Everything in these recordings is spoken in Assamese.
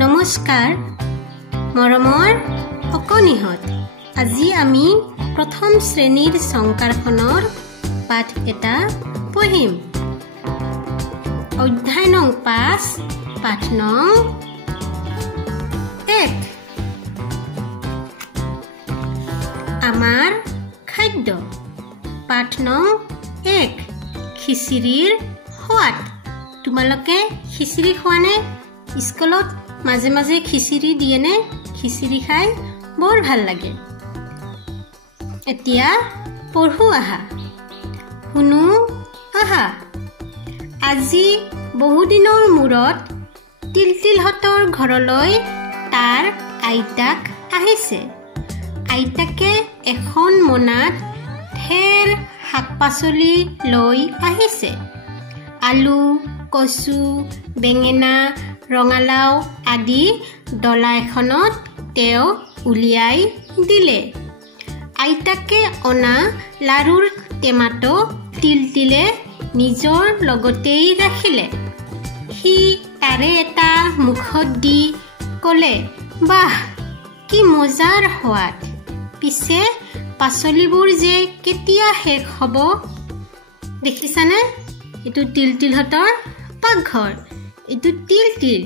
নমস্কাৰ মৰমৰ অকণিহঁত আজি আমি প্ৰথম শ্ৰেণীৰ সংকাৰখনৰ পাঠ এটা পঢ়িম অধ্যায় নং 5 পাঠ নং 1 আমাৰ খাদ্য পাঠ নং 1 খিচিৰিৰ সোৱাদ তোমালোকে খিচিৰি খোৱানে স্কুলত মাজে মাজে খিচিৰি দিয়ে নে খিচিৰি খাই বৰ ভাল লাগে এতিয়া পঢ়ো আহা শুনো আহা আজি বহুদিনৰ মূৰত তিলতিলহঁতৰ ঘৰলৈ তাৰ আইতাক আহিছে আইতাকে এখন মোনাত ঢেৰ শাক-পাচলি লৈ আহিছে আলু কচু বেঙেনা ৰঙালাও আদি ডলা এখনত তেওঁ উলিয়াই দিলে আইতাকে অনা লাৰুৰ টেমাটো তিলতিলে নিজৰ লগতেই ৰাখিলে সি তাৰে এটা মুখত দি ক'লে বাহ কি মজাৰ সোৱাদ পিছে পাচলিবোৰ যে কেতিয়া শেষ হ'ব দেখিছানে এইটো তিলতিলহঁতৰ পাকঘৰ এইটো তিলতিল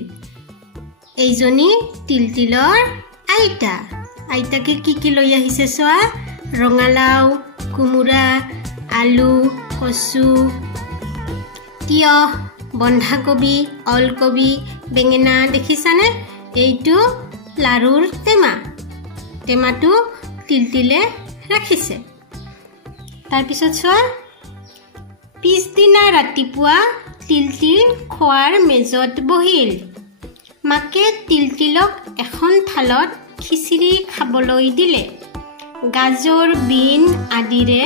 এইজনী তিলতিলৰ আইতাকে কি লৈ আহিছে চোৱা ৰঙালাও কোমোৰা আলু কচু তিয়হ বন্ধাকবি ওলকবি বেঙেনা দেখিছানে এইটো লাৰুৰ টেমাটো তিলতিলে ৰাখিছে তাৰপিছত চোৱা পিছদিনা ৰাতিপুৱা তিলতিল খোৱাৰ মেজত বহিল মাকে তিলতিলক এখন থালত খিচিৰি খাবলৈ দিলে গাজৰ বিন আদিৰে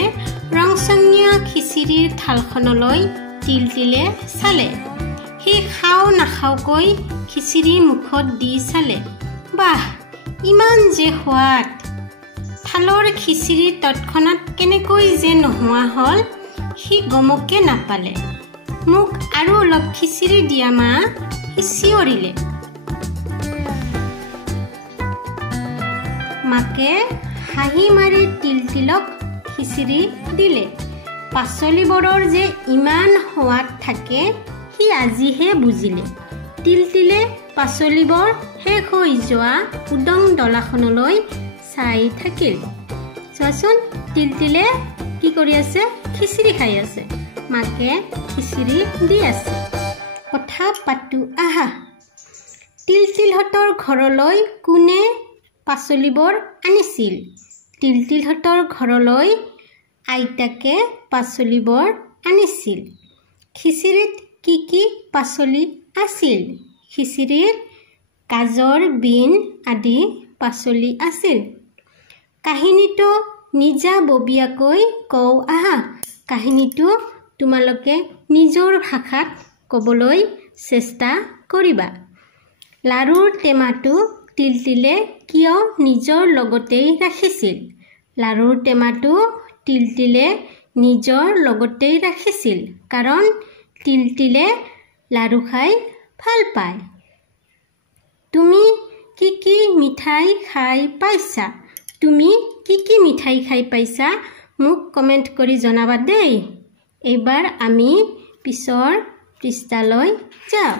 ৰংচঙীয়া খিচিৰিৰ থালখনলৈ তিলতিলে চালে সি খাও নাখাওকৈ খিচিৰি মুখত দি চালে বাহ ইমান যে সোৱাদ থালৰ খিচিৰি তৎক্ষণাত কেনেকৈ যে নোহোৱা হ'ল সি গমকে নাপালে মোক আৰু অলপ খিচিৰি দিয়া মা সি চিঞৰিলে মাকে হাঁহি মাৰি তিলতিলক খিচিৰি দিলে পাচলিবোৰৰ যে ইমান সোৱাদ থাকে সি আজিহে বুজিলে তিলতিলে পাচলিবোৰ শেষ হৈ যোৱা উদং ডলাখনলৈ চাই থাকিল চোৱাচোন তিলতিলে কি কৰি আছে খিচিৰি খাই আছে মাকে খিচিৰি দি আছে কথা পাতো আহা তিলতিলহঁতৰ ঘৰলৈ কোনে পাচলিবোৰ আনিছিল তিলতিলহঁতৰ ঘৰলৈ আইতাকে পাচলিবোৰ আনিছিল খিচিৰিত কি পাচলি আছিল খিচিৰিত গাজৰ বিন আদি পাচলি আছিল কাহিনীটো নিজাববীয়াকৈ কওঁ আহা কাহিনীটো তোমালোকে নিজৰ ভাষাত ক'বলৈ চেষ্টা কৰিবা লাৰুৰ টেমাটো তিলতিলে কিয় নিজৰ লগতেই ৰাখিছিল লাৰুৰ টেমাটো তিলতিলে নিজৰ লগতেই ৰাখিছিল কাৰণ তিলতিলে লাৰু খাই ভাল পায় তুমি কি মিঠাই খাই পাইছা তুমি কি মিঠাই খাই পাইছা মোক কমেণ্ট কৰি জনাবা দেই এইবাৰ আমি পিছৰ পৃষ্ঠালৈ যাওঁ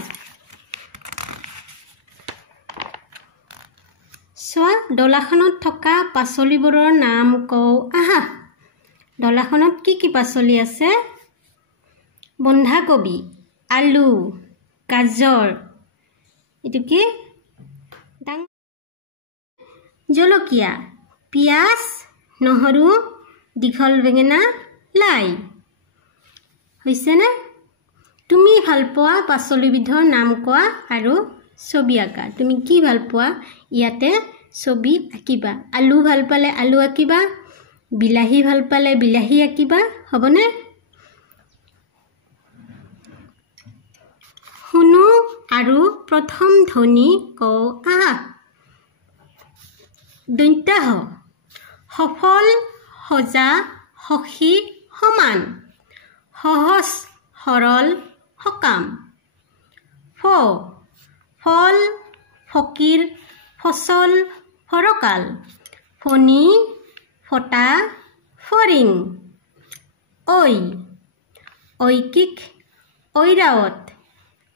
চোৱা ডলাখনত থকা পাচলিবোৰৰ নাম কওঁ আহা ডলাখনত কি পাচলি আছে বন্ধাকবি আলু গাজৰ এইটো কি জলকীয়া পিঁয়াজ নহৰু দীঘল বেঙেনা লাই হৈছেনে তুমি ভাল পোৱা পাচলিবিধৰ নাম কোৱা আৰু ছবি আঁকা তুমি কি ভাল পোৱা ইয়াতে ছবি আঁকিবা আলু ভাল পালে আলু আঁকিবা বিলাহী ভাল পালে বিলাহী আঁকিবা হ'বনে শুনো আৰু প্ৰথম ধ্বনি কওঁ আহা দন্ত্য সফল সজা সখী সমান সহজ সৰল সকাম ফল ফকিৰ ফচল ফৰকাল ফণি ফটা ফৰিং ঐ ঐকিক ঐৰাৱত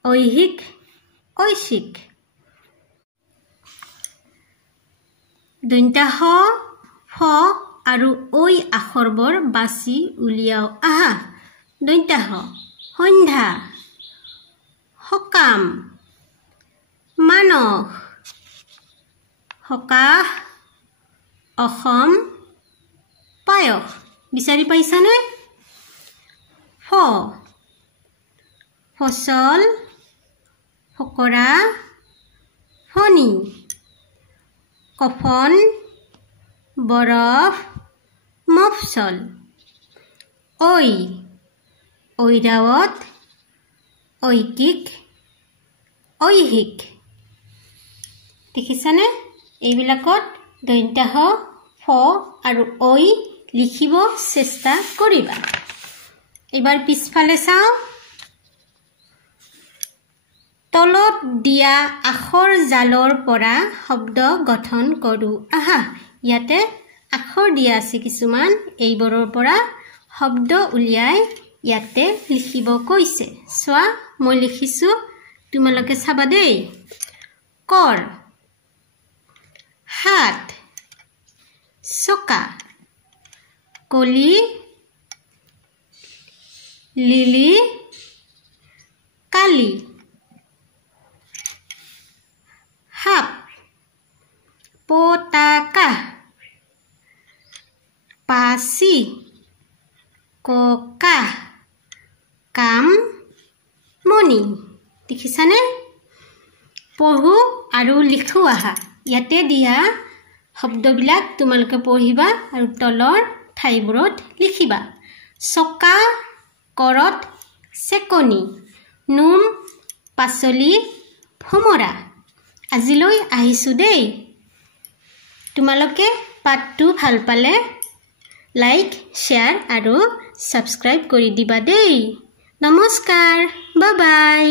ঐহিক ঐশিক দন্ত্য হ ফ আৰু ঐ আখৰবোৰ বাছি উলিয়াও আহা দন্ত্য হ সন্ধ্যা সকাম মানস সকাহ অসম পায়স বিচাৰি পাইছানে ফ ফচল ফকৰা ফণি কফন বৰফ মফচল ঐ ঐৰাৱত ঐকিক ঐহিক দেখিছানে এইবিলাকত দন্ত্য হ ফ আৰু ঐ লিখিব চেষ্টা কৰিবা এবাৰ পিছফালে চাও তলত দিয়া আখৰ জালৰ পৰা শব্দ গঠন কৰো আহা ইয়াতে আখৰ দিয়া আছে কিছুমান এইবোৰৰ পৰা শব্দ উলিয়াই ইয়াতে লিখিব কৈছে সোৱা মই লিখিছো তোমালোকে চাবা দেই কৰ হাত চকা কলি লিলি কালি হাপ পতাকা পাচি ককা কাম মণি দেখিছানে পঢ়ো আৰু লিখো আহা ইয়াতে দিয়া শব্দবিলাক তোমালোকে পঢ়িবা আৰু তলৰ ঠাইবোৰত লিখিবা চকা কৰত চেকনি নুম পাচলি ভমৰা আজিলৈ আহিছো দেই তোমালোকে পাঠটো ভাল পালে লাইক শেয়াৰ আৰু সাবস্ক্ৰাইব কৰি দিবা দেই নমস্কাৰ বাই বাই